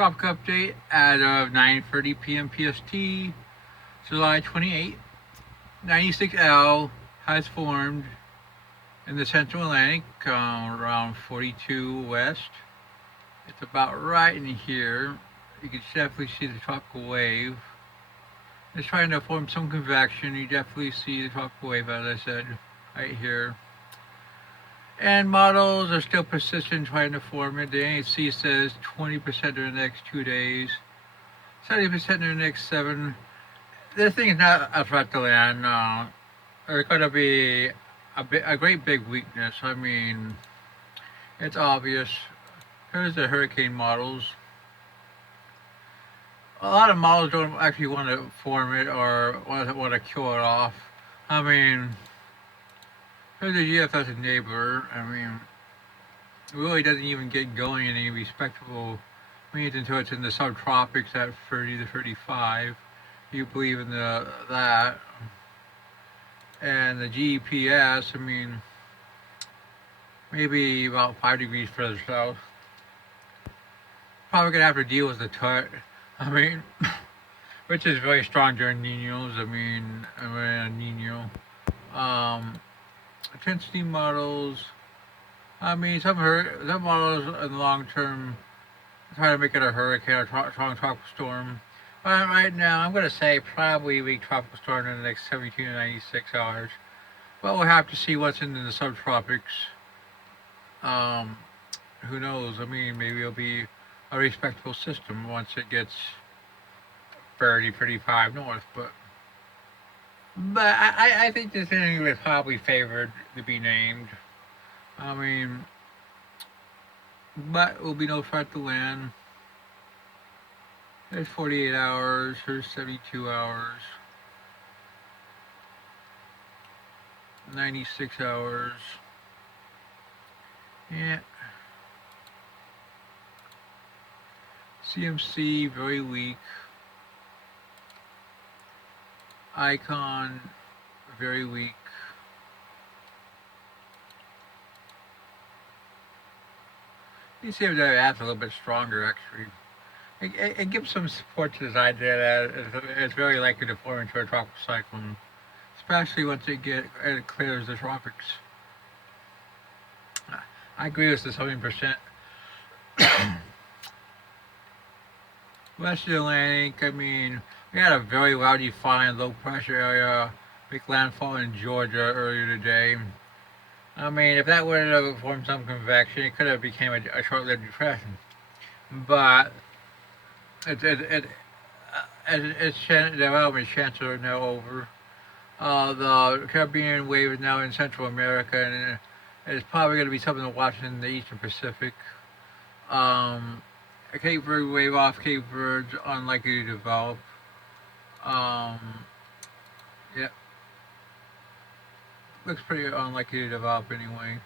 Tropic update as of 9:30 p.m. PST, July 28. 96L has formed in the Central Atlantic around 42 west. It's about right in here. You can definitely see the tropical wave. It's trying to form some convection. You definitely see the tropical wave, as I said, right here. And models are still persistent trying to form it. The NHC says 20% in the next 2 days, 70% in the next 7. This thing is not a threat to land. There's going to be a great big weakness. I mean, it's obvious. Here's the hurricane models. A lot of models don't actually want to form it or want to kill it off. I mean, here's the GFS neighbor. I mean, it really doesn't even get going in any respectable means until it's in the subtropics at 30 to 35. You believe in that. And the GPS, I mean, maybe about 5 degrees further south. Probably gonna have to deal with the tut. I mean, which is very strong during Ninos. I mean, a Nino. Intensity models. I mean, some models in the long term try to make it a hurricane or strong tropical storm. But right now, I'm going to say probably weak tropical storm in the next 72 to 96 hours. But we'll have to see what's in the subtropics. Who knows? I mean, maybe it'll be a respectable system once it gets 30, 35 north. But I think this thing was probably favored to be named. I mean, but it will be no threat to land. There's 48 hours, there's 72 hours, 96 hours. Yeah. CMC, very weak. Icon, very weak. You see that's a little bit stronger, actually. It gives some support to this idea that it's very likely to form into a tropical cyclone, especially once it clears the tropics. I agree with the 70%. West Atlantic, I mean, we had a very well-defined low pressure area make landfall in Georgia earlier today. I mean, if that would have formed some convection, it could have become a short-lived depression. But its development chances are now over. The Caribbean wave is now in Central America, and it's probably going to be something to watch in the Eastern Pacific. A Cape Verde wave off Cape Verde is unlikely to develop. Yeah, looks pretty unlikely to develop anyway.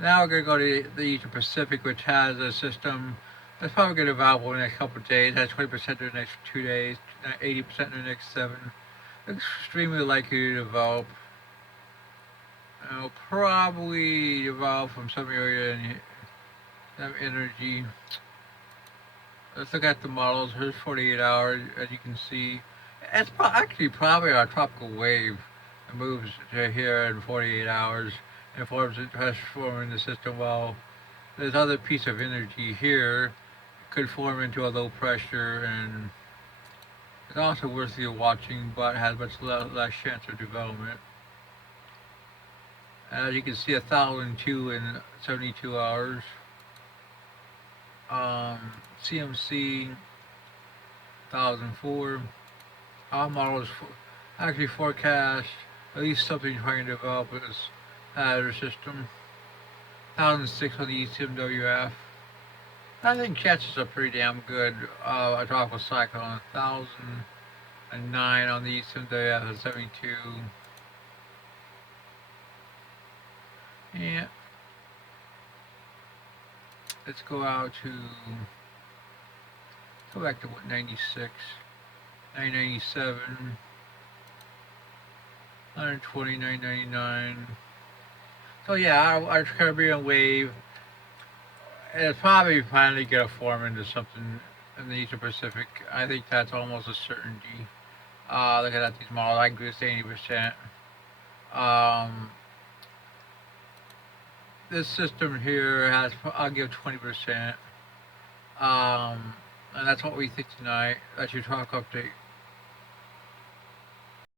Now we're going to go to the Eastern Pacific, which has a system that's probably going to develop in the next couple of days. That's 20% in the next 2 days, 80% in the next 7. Looks extremely likely to develop. It'll probably develop from some area in some energy. Let's look at the models. Here's 48 hours, as you can see. It's actually probably a tropical wave. It moves to here in 48 hours and forms it, transforming the system. While this other piece of energy here could form into a low pressure, and it's also worthy of watching, but has much less chance of development. As you can see, 1,002 in 72 hours. CMC 1,004. Our models actually forecast at least something trying to develop this hazard system. 1,006 on the ECMWF. I think chances are pretty damn good. A tropical cyclone. 1,009 on the ECMWF at 72. Yeah. Let's go back to what, 96, 997, 120, 999. So yeah, our Caribbean wave is probably finally gonna form into something in the Eastern Pacific. I think that's almost a certainty. Looking at these models, I agree with 80%. Um, this system here has, I'll give 20%. And that's what we think tonight. That's your talk update.